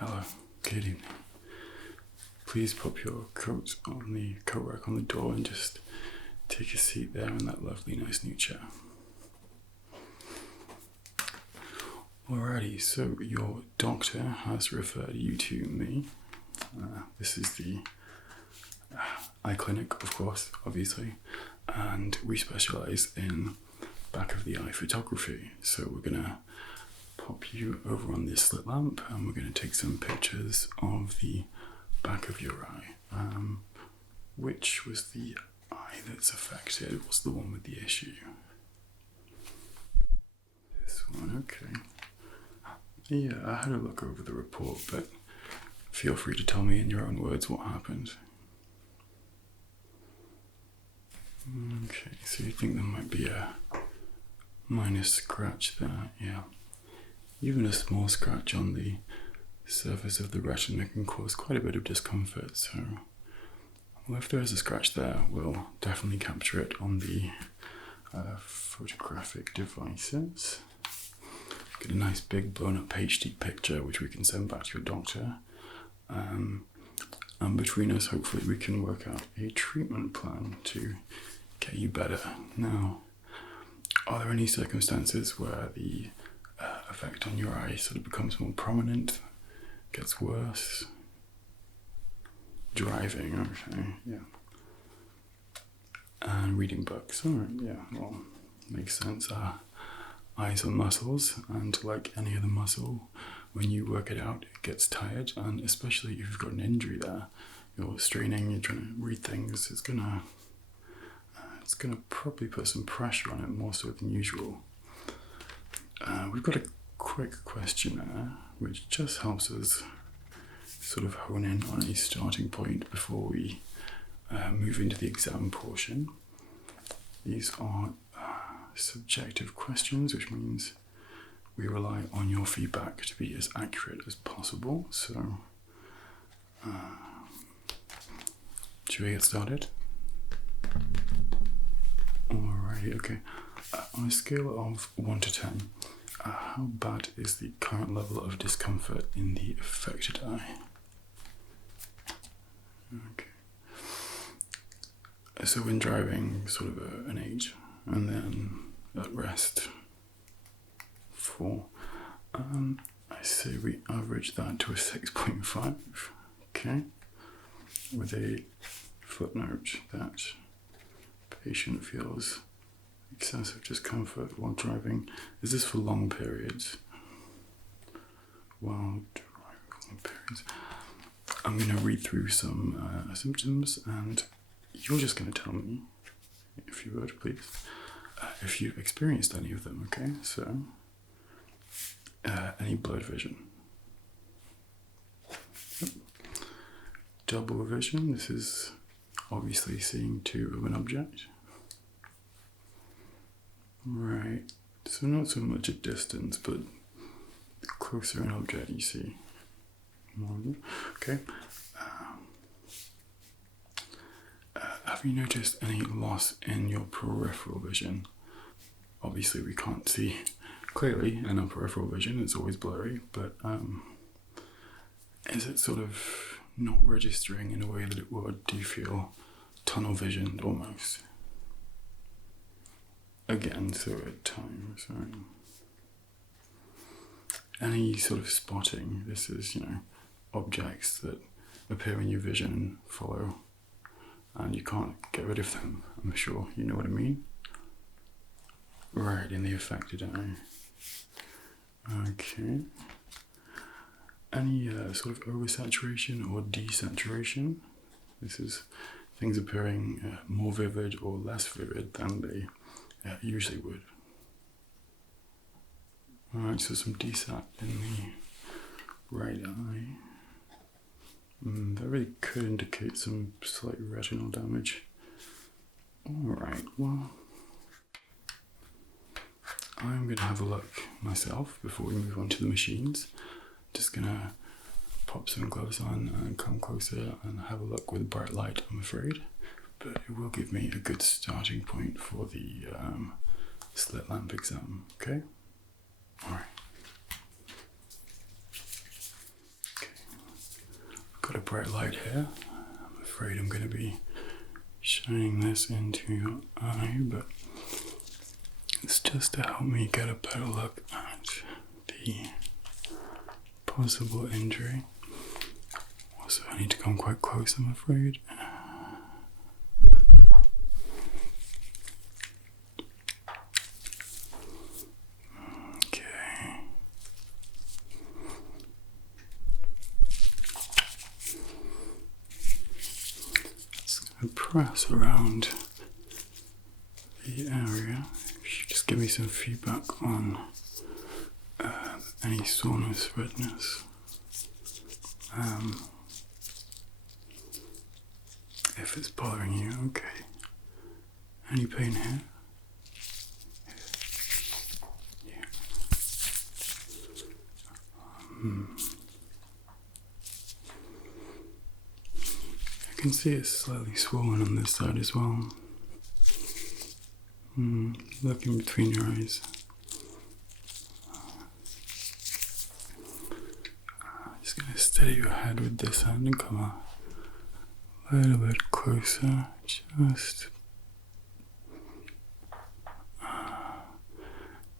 Hello, good evening. Please pop your coat on the coat rack on the door and just take a seat there in that lovely, nice new chair. Alrighty, so your doctor has referred you to me. This is the eye clinic, of course, obviously, and we specialize in back of the eye photography. So we're gonna pop you over on this slit lamp and we're gonna take some pictures of the back of your eye. Which was the eye that's affected? What's the one with the issue? This one, okay. Yeah, I had a look over the report, but feel free to tell me in your own words what happened. Okay, so you think there might be a minor scratch there, yeah. Even a small scratch on the surface of the retina can cause quite a bit of discomfort, so well, if there is a scratch there, we'll definitely capture it on the photographic devices. Get a nice big blown up HD picture which we can send back to your doctor, and between us hopefully we can work out a treatment plan to get you better. Now, are there any circumstances where the effect on your eye sort of becomes more prominent, gets worse? Driving, okay, yeah. And reading books, alright, yeah, well, makes sense. Eyes are muscles, and like any other muscle, when you work it out, it gets tired, and especially if you've got an injury there, you're straining, you're trying to read things, it's gonna probably put some pressure on it, more so than usual. We've got a quick questionnaire, which just helps us sort of hone in on a starting point before we move into the exam portion. These are subjective questions, which means we rely on your feedback to be as accurate as possible. So, should we get started? Alrighty, okay. On a scale of 1 to 10, how bad is the current level of discomfort in the affected eye? Okay. So when driving, sort of an 8, and then at rest, 4. I say we average that to a 6.5. Okay. With a footnote that patient feels excessive discomfort while driving. Is this for long periods? While driving long periods. I'm going to read through some symptoms, and you're just going to tell me, if you would, please, if you've experienced any of them, okay? So, any blurred vision. Yep. Double vision, this is obviously seeing two of an object. Right, so not so much at distance, but the closer an object you see more of them. Okay. Have you noticed any loss in your peripheral vision? Obviously we can't see clearly in our peripheral vision, it's always blurry, but is it sort of not registering in a way that it would? Do you feel tunnel visioned almost? Again, so at times, right? Any sort of spotting, this is, objects that appear in your vision and follow, and you can't get rid of them, I'm sure you know what I mean. Right, in the affected eye. Okay. Any sort of oversaturation or desaturation? This is things appearing more vivid or less vivid than they usually would. Alright, so some desat in the right eye. That really could indicate some slight retinal damage. Alright, well, I'm going to have a look myself before we move on to the machines. Just going to pop some gloves on and come closer and have a look with bright light, I'm afraid. But it will give me a good starting point for the slit lamp exam, okay? Alright. Okay. got a bright light here. I'm afraid I'm going to be shining this into your eye, but it's just to help me get a better look at the possible injury. Also, I need to come quite close, I'm afraid. Okay. Just going to press around the area. If you just give me some feedback on any soreness, redness. If it's bothering you, okay. Any pain here? Yeah. I can see it's slightly swollen on this side as well. Look in between your eyes. Just going to steady your head with this hand and come a little bit closer.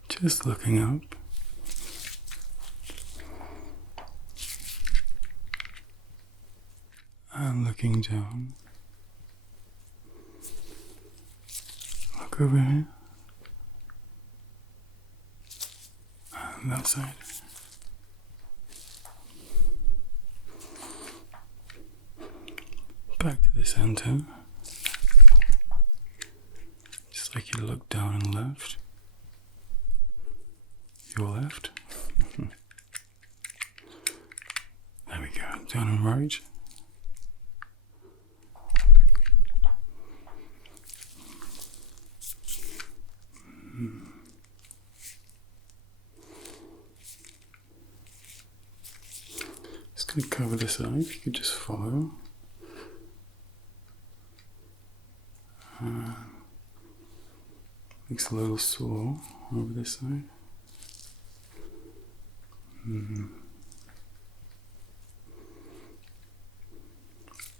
Just looking up. And looking down. Look over here. And that side. Back to the center. Just like you look down and left. Your left. There we go. Down and right. Just going to cover this eye, if you could just follow. Looks a little sore over this side.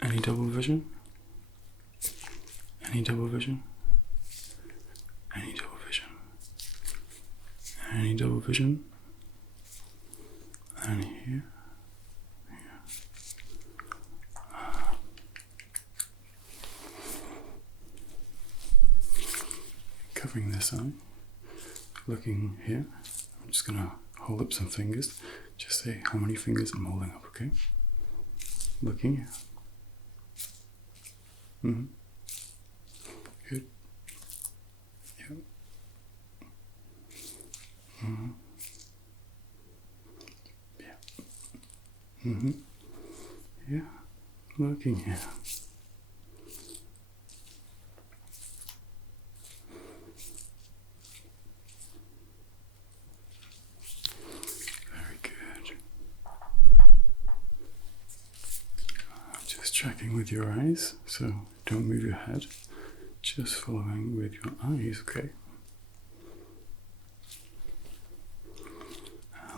Any double vision? Any double vision? Any double vision? Any double vision? And here. Covering this eye, looking here. I'm just gonna hold up some fingers. Just say how many fingers I'm holding up, okay? Looking here. Good. Yep. Yeah. Yeah. Looking here. Checking with your eyes, so don't move your head, just following with your eyes, okay?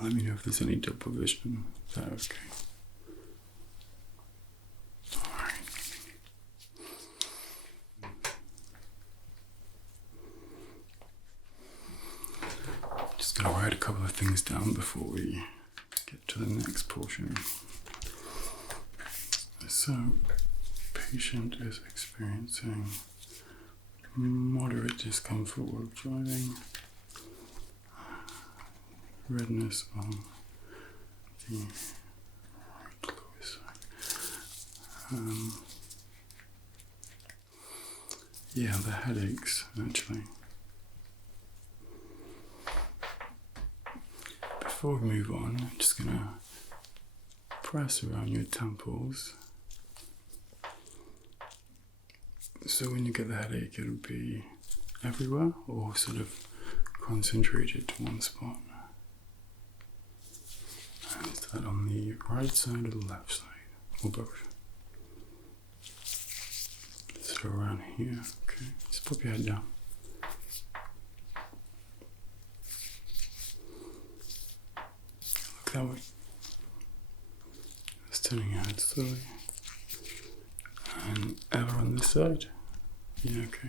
Let me know if there's any double vision. Is that okay? Alright. Just gonna write a couple of things down before we get to the next portion. So, patient is experiencing moderate discomfort while driving, redness on the right lower side. Yeah, the headaches actually. Before we move on, I'm just gonna press around your temples. So when you get the headache, it'll be everywhere or sort of concentrated to one spot. And is that on the right side or the left side? Or both? So around here, okay. Just pop your head down. Look that way. Let's turning your head slowly. And ever on this side? Yeah, okay.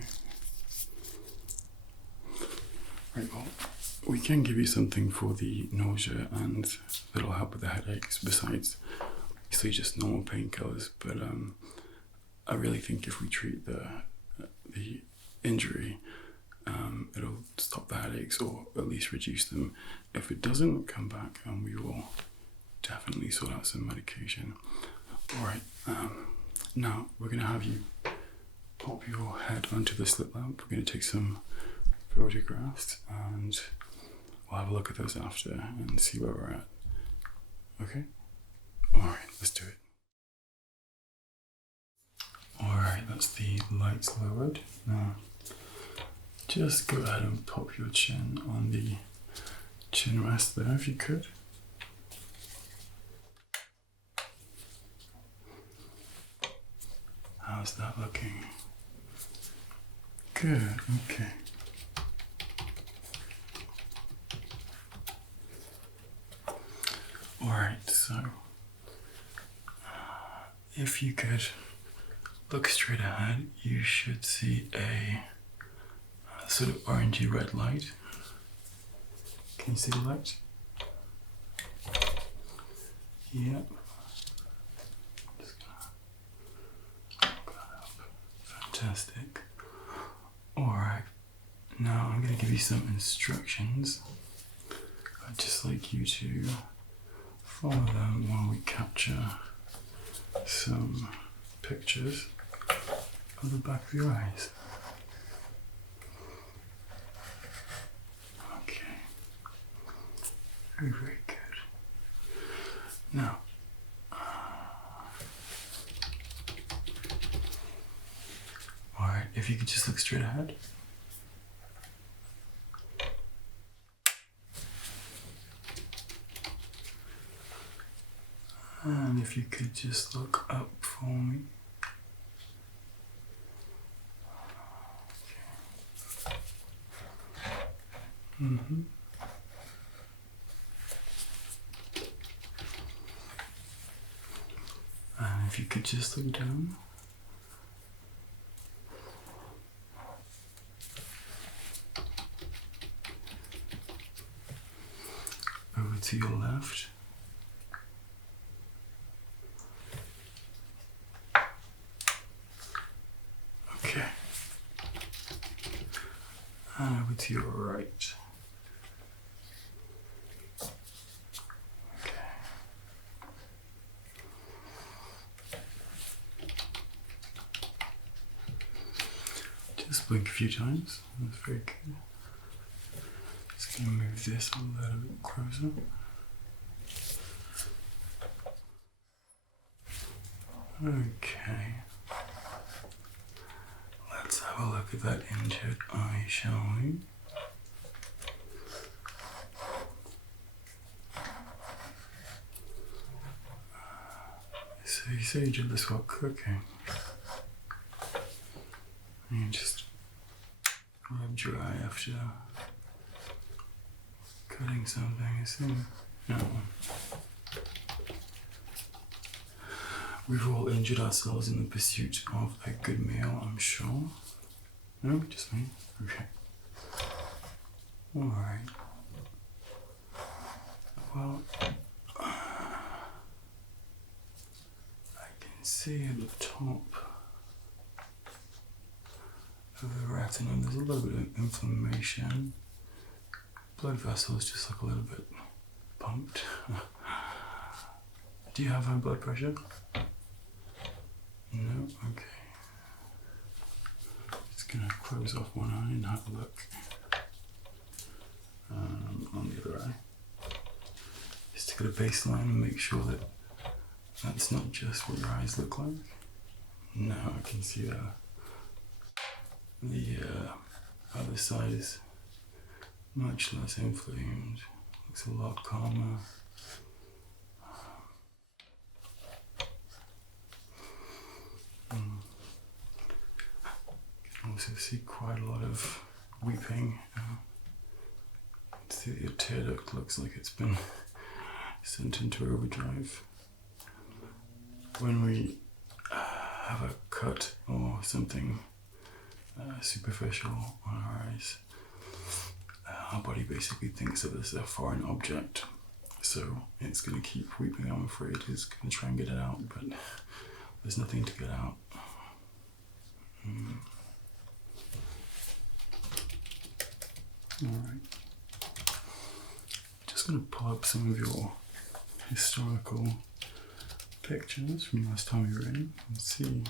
Right, well, we can give you something for the nausea and that'll help with the headaches besides obviously just normal painkillers, but I really think if we treat the injury, it'll stop the headaches or at least reduce them. If it doesn't, come back and we will definitely sort out some medication. Alright, now we're going to have you pop your head onto the slit lamp. We're going to take some photographs and we'll have a look at those after and see where we're at. Okay? Alright, let's do it. Alright, that's the lights lowered. Now, just go ahead and pop your chin on the chin rest there if you could. How's that looking? Good, okay. Alright, so if you could look straight ahead, you should see a sort of orangey red light. Can you see the light? Yep. Just gonna look that up. Fantastic. Alright, now I'm going to give you some instructions. I'd just like you to follow them while we capture some pictures of the back of your eyes. Okay. Very, very good. Now, alright, if you could just look straight ahead. And if you could just look up for me. Okay. Mm-hmm. And if you could just look down. Over to your left. Okay. And over to your right. Okay. Just blink a few times. That's very good. Just going to move this a little bit closer. Okay. Let's have a look at that injured eye, shall we? So you say you did this while cooking. You just rubbed your eye after cutting something, I see. No. We've all injured ourselves in the pursuit of a good meal, I'm sure. No, just me? Okay. Alright. Well, I can see at the top of the retina there's a little bit of inflammation. Blood vessels just look a little bit pumped. Do you have high blood pressure? No? Okay. Just gonna close off one eye and have a look on the other eye. Just to get a baseline and make sure that that's not just what your eyes look like. No, I can see the other side is much less inflamed. Looks a lot calmer. Can also see quite a lot of weeping. See your tear duct looks like it's been sent into overdrive. when we have a cut or something superficial on our eyes, our body basically thinks of it as a foreign object. So it's going to keep weeping, I'm afraid. It's going to try and get it out, but there's nothing to get out. Alright. Just going to pull up some of your historical pictures from last time we were in and see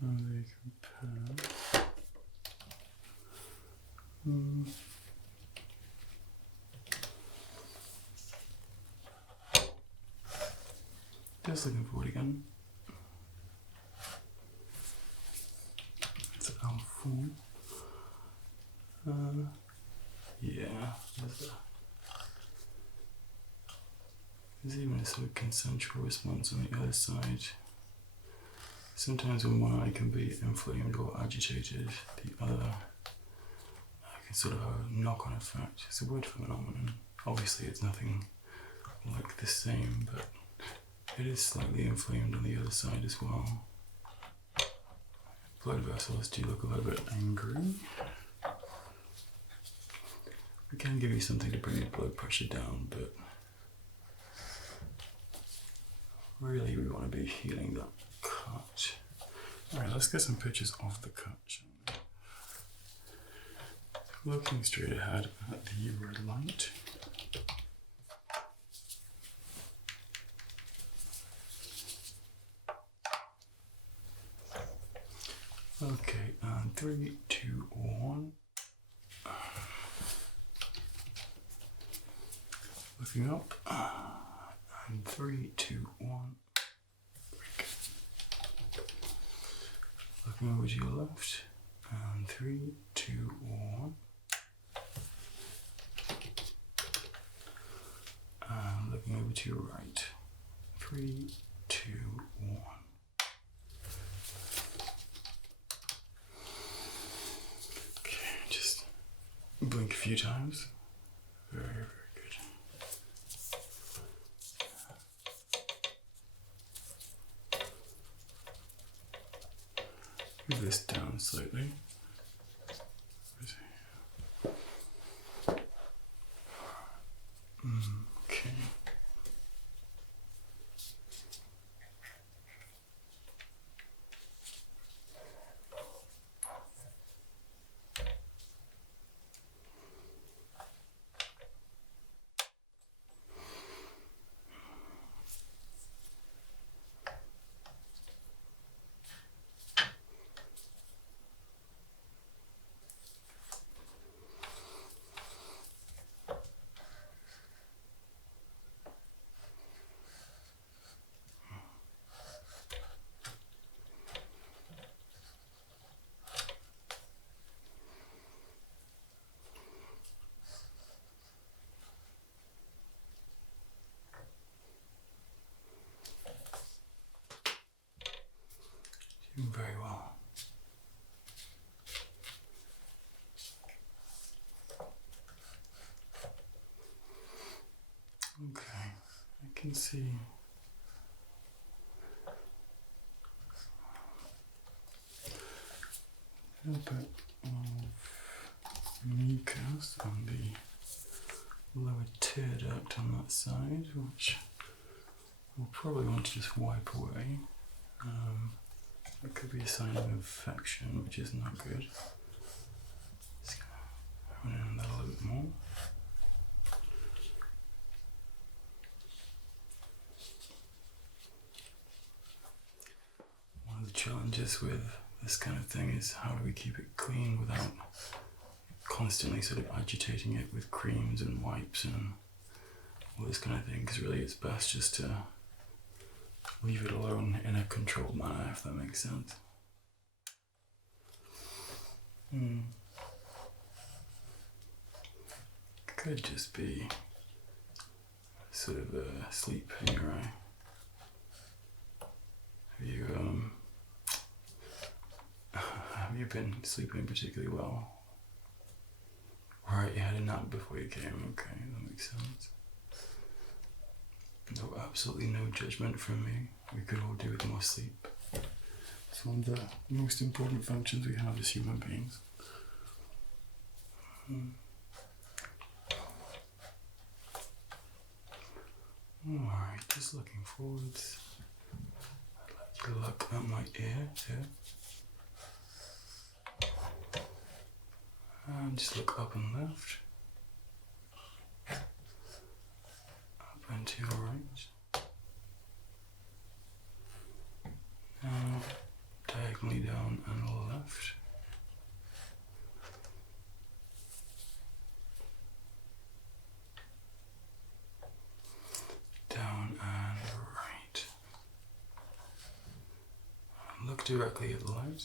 how they compare. Just looking forward again. It's L4. Yeah, there's even a sort of consensual response on the other side. Sometimes when one eye can be inflamed or agitated, the other can sort of have a knock-on effect. It's a weird phenomenon. Obviously it's nothing like the same, but it is slightly inflamed on the other side as well. Blood vessels do look a little bit angry. We can give you something to bring your blood pressure down, but really we want to be healing that cut. Alright, let's get some pictures of the cut, shall we? Looking straight ahead at the red light. Okay, and 3, 2, 1. Looking up, and 3, 2, 1. Break. Looking over to your left, and 3, 2, 1. And looking over to your right, 3, 2, 1. Okay, just blink a few times. Very, very good. Move this down slightly. Okay. Doing very well. Okay, I can see a little bit of mucus on the lower tear duct on that side, which we'll probably want to just wipe away. It could be a sign of infection, which is not good. Just gonna run in that a little bit more. One of the challenges with this kind of thing is how do we keep it clean without constantly sort of agitating it with creams and wipes and all this kind of thing, because really it's best just to leave it alone in a controlled manner, if that makes sense. Could just be sort of a sleep in your eye. Have you been sleeping particularly well? Right, you had a nap before you came. Okay, that makes sense. No, absolutely no judgment from me. We could all do with more sleep. It's one of the most important functions we have as human beings. Alright, just looking forwards. I'd like you to look at my ear too. And just look up and left. Up and to your right. Now, diagonally down and left. Down and right. And look directly at the light.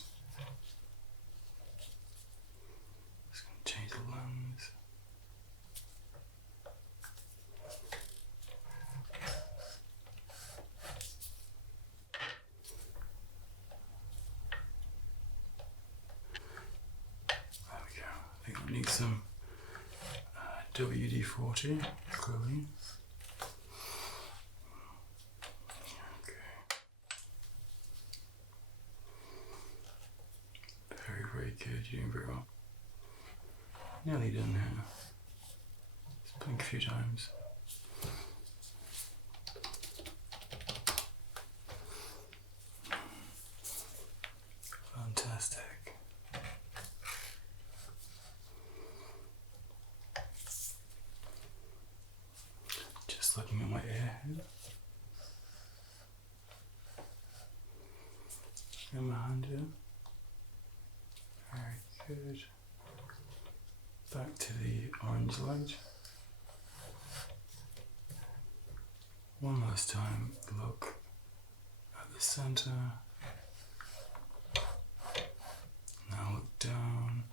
Just going to change the lens. There we go. I think I need some WD-40, clearly. Very good, you're doing very well. Nearly done here. Just blink a few times. Fantastic. Just looking at my ear here. And my hand here. Very good. Back to the orange light. One last time, look at the center. Now look down.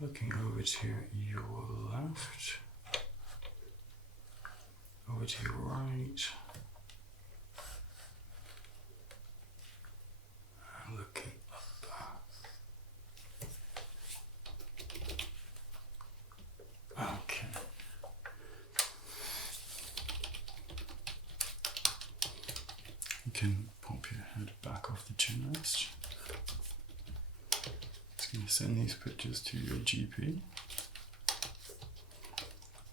Looking over to your left. Over to your right. And looking okay. You can pop your head back off the chin rest. Just going to send these pictures to your GP.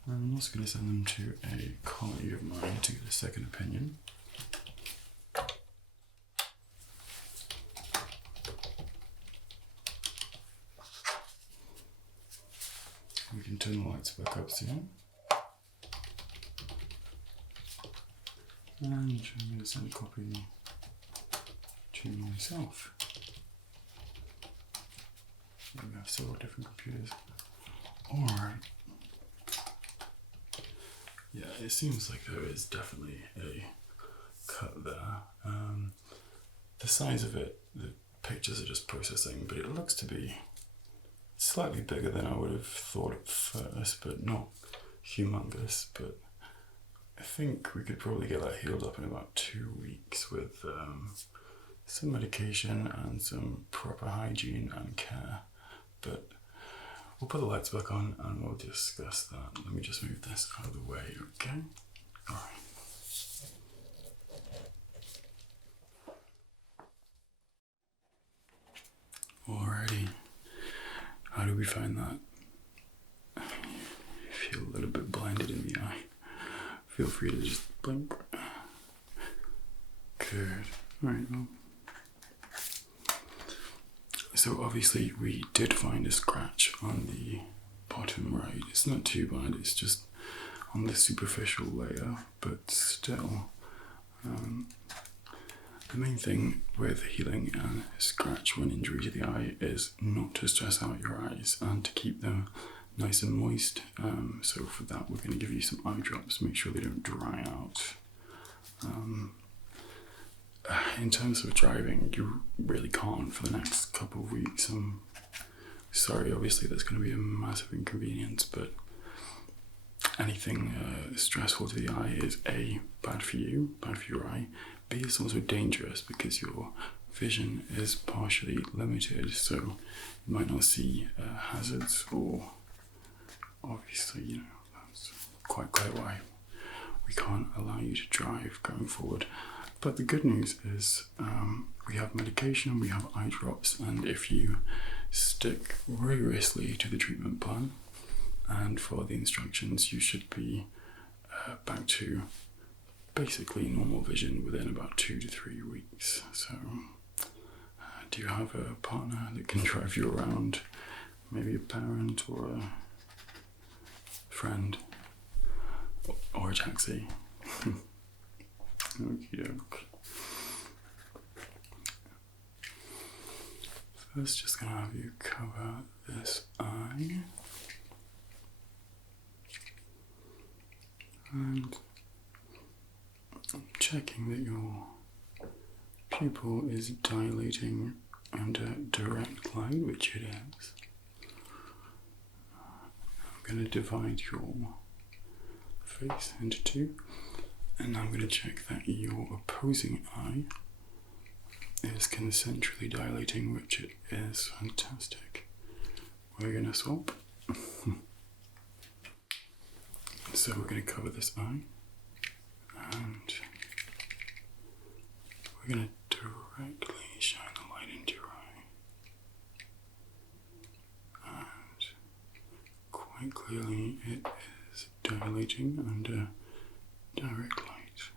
I'm also going to send them to a colleague of mine to get a second opinion. We can turn the lights back up soon. And I'm going to send a copy to myself. We have several different computers. Alright. Yeah, it seems like there is definitely a cut there. The size of it, the pictures are just processing, but it looks to be slightly bigger than I would have thought at first, but not humongous. But I think we could probably get that healed up in about 2 weeks with some medication and some proper hygiene and care. But we'll put the lights back on and we'll discuss that. Let me just move this out of the way, okay? Alright. Alrighty. How do we find that? You feel a little bit blinded in the eye. Feel free to just blink. Good. Alright, well. So obviously we did find a scratch on the bottom right. It's not too bad, it's just on the superficial layer, but still. The main thing with healing a scratch or an injury to the eye is not to stress out your eyes and to keep them nice and moist. So for that we're going to give you some eye drops, make sure they don't dry out. In terms of driving, you really can't for the next couple of weeks. I'm sorry, obviously that's going to be a massive inconvenience, but anything stressful to the eye is A, bad for you, bad for your eye. B, it's also dangerous because your vision is partially limited, so you might not see hazards, or obviously, that's quite clear why we can't allow you to drive going forward. But the good news is we have medication, we have eye drops, and if you stick rigorously to the treatment plan and follow the instructions, you should be back to basically normal vision within about 2 to 3 weeks. So do you have a partner that can drive you around? Maybe a parent or a friend or a taxi? Okey-doke. First, just gonna have you cover this eye. And I'm checking that your pupil is dilating under direct light, which it is. I'm going to divide your face into two, and I'm going to check that your opposing eye is concentrically dilating, which it is. Fantastic. We're going to swap. So we're going to cover this eye, and we're going to directly shine the light into your eye. And quite clearly it is dilating under direct light.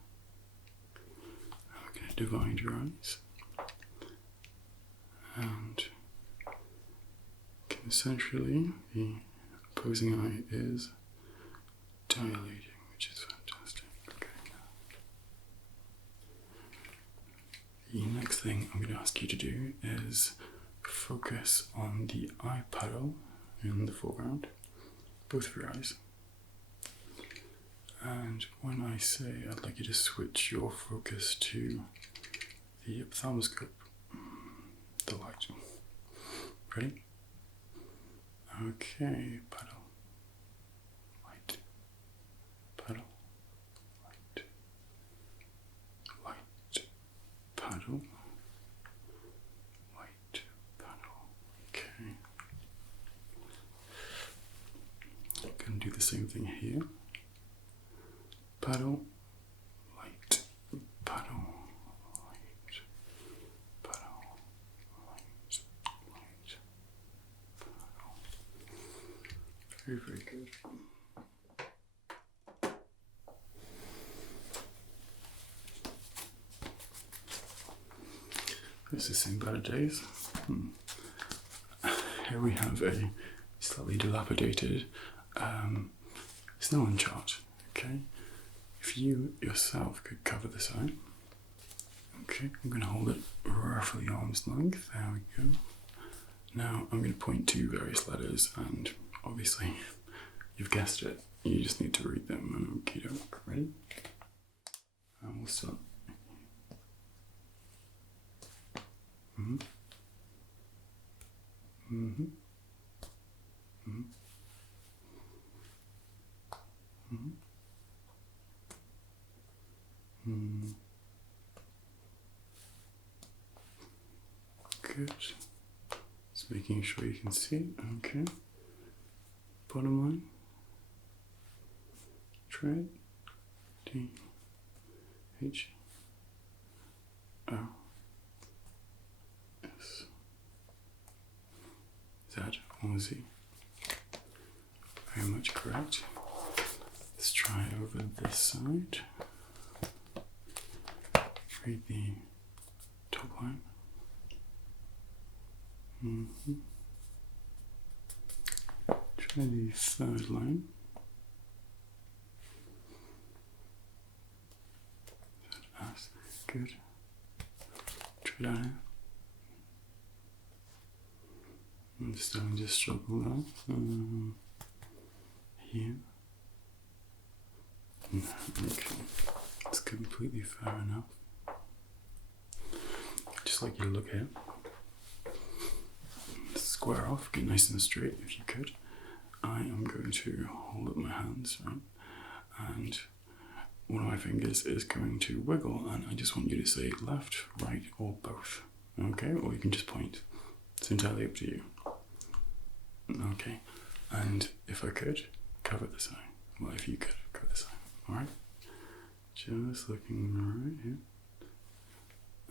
Now we're going to divide your eyes, and concentrically the opposing eye is dilating, which is fantastic. Okay. The next thing I'm going to ask you to do is focus on the eye puddle in the foreground, both of your eyes. And when I say, I'd like you to switch your focus to the ophthalmoscope, the light. Ready? Okay, puddle. Paddle, light, light, paddle, light, paddle. Okay. I'm going to do the same thing here. Paddle, light, paddle, light, paddle, light, light, paddle. Very, very good. It's the same better days. Here we have a slightly dilapidated Snellen chart. Okay, if you yourself could cover this eye. Okay, I'm going to hold it roughly arm's length. There we go. Now I'm going to point to various letters, and obviously you've guessed it. You just need to read them. Okay, ready? And we'll start. Mm-hmm. Mm-hmm. Mm-hmm. Mm-hmm. Mm-hmm. Good. Just making sure you can see. Okay. Bottom line. Tread. D. H. O. Z or Z. Very much correct. Let's try over this side. Read the top line. Mm-hmm. Try the third line. That's good. Try down here. I'm starting to struggle now. Here. No, okay. It's completely fair enough. Just like you look here. Square off, get nice and straight if you could. I am going to hold up my hands, right? And one of my fingers is going to wiggle, and I just want you to say left, right, or both. Okay? Or you can just point. It's entirely up to you. Okay, and if I could, cover this eye. Well, if you could, cover this eye. Alright? Just looking right here.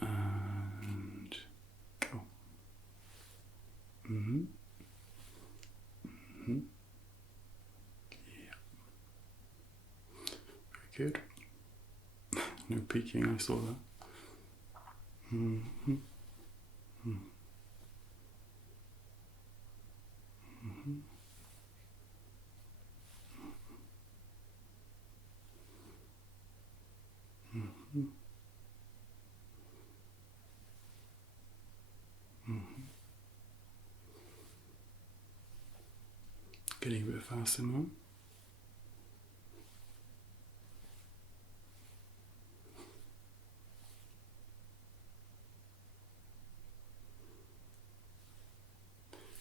And go. Mm-hmm. Mm-hmm. Yeah. Very good. No peeking, I saw that. Mm-hmm. Mm-hmm. Mm-hmm. Mm-hmm. Mm-hmm. Getting a bit faster now.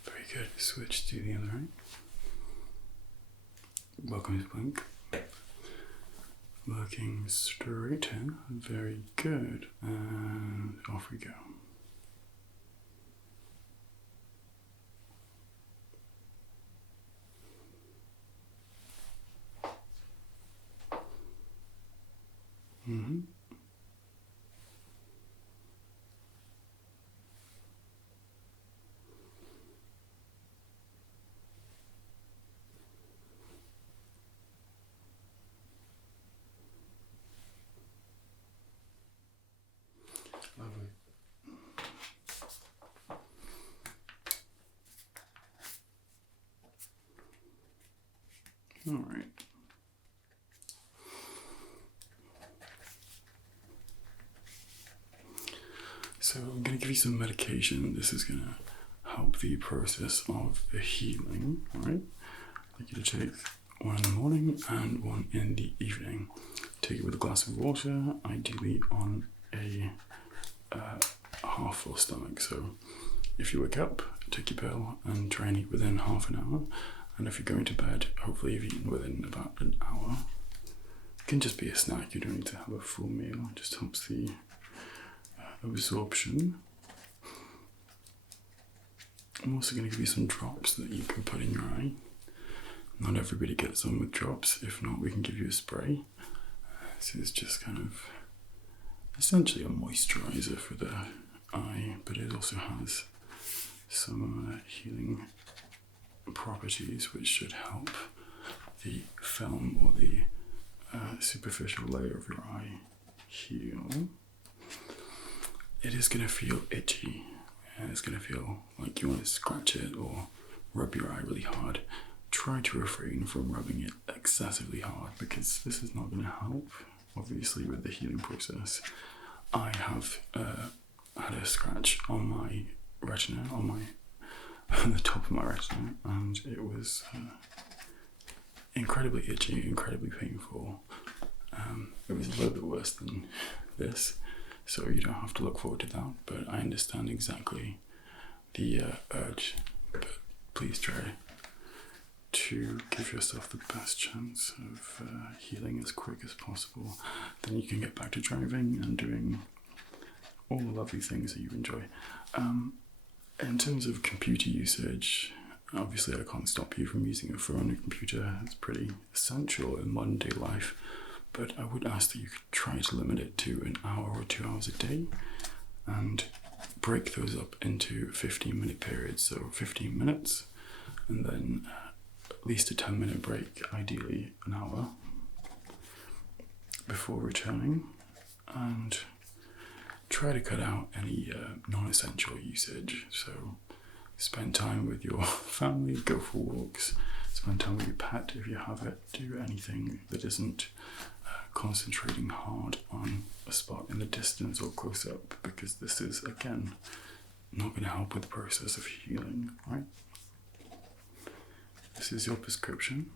Very good. Switch to the other eye. Welcome to blink. Looking straight in. Very good. And off we go. Mm-hmm. Lovely. All right. So I'm going to give you some medication. This is going to help the process of the healing. All right. I'd like you to take one in the morning and one in the evening. Take it with a glass of water, ideally on a half full stomach. So if you wake up, take your pill and try and eat within half an hour. And if you're going to bed, hopefully you've eaten within about an hour. It can just be a snack. You don't need to have a full meal. It just helps the absorption. I'm also going to give you some drops that you can put in your eye. Not everybody gets on with drops. If not, we can give you a spray. So it's just kind of essentially a moisturizer for the eye, but it also has some healing properties which should help the film or the superficial layer of your eye heal. It is going to feel itchy, and it's going to feel like you want to scratch it or rub your eye really hard. Try to refrain from rubbing it excessively hard because this is not going to help, obviously, with the healing process. I have had a scratch on my retina, on the top of my retina, and it was incredibly itchy, incredibly painful. It was a little bit worse than this, so you don't have to look forward to that, but I understand exactly the urge. But please try to give yourself the best chance of healing as quick as possible. Then you can get back to driving and doing all the lovely things that you enjoy. In terms of computer usage, obviously I can't stop you from using a phone or computer. It's pretty essential in modern day life, but I would ask that you could try to limit it to an hour or 2 hours a day and break those up into 15-minute periods. So 15 minutes and then at least a 10-minute break, ideally an hour, before returning, and try to cut out any non-essential usage. So spend time with your family, go for walks, spend time with your pet if you have it, do anything that isn't concentrating hard on a spot in the distance or close up, because this is, again, not going to help with the process of healing, right? This is your prescription.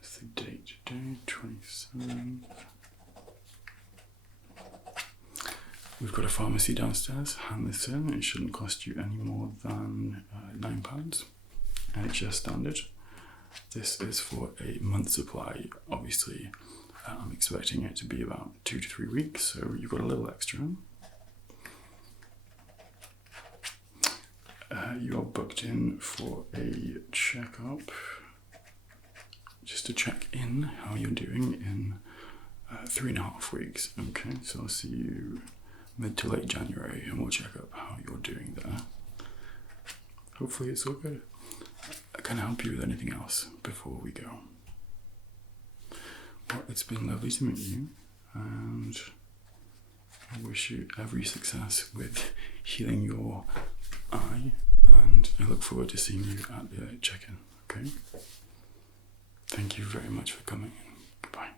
It's the date today, 27th. We've got a pharmacy downstairs. Hand this in. It shouldn't cost you any more than £9. NHS standard. This is for a month's supply. Obviously, I'm expecting it to be about 2 to 3 weeks, so you've got a little extra. You are booked in for a checkup, just to check in how you're doing in 3.5 weeks. Okay, so I'll see you mid to late January and we'll check up how you're doing there. Hopefully it's all good. Can I help you with anything else before we go? Well, it's been lovely to meet you, and I wish you every success with healing your eye, and I look forward to seeing you at the check-in, okay? Thank you very much for coming in. Goodbye.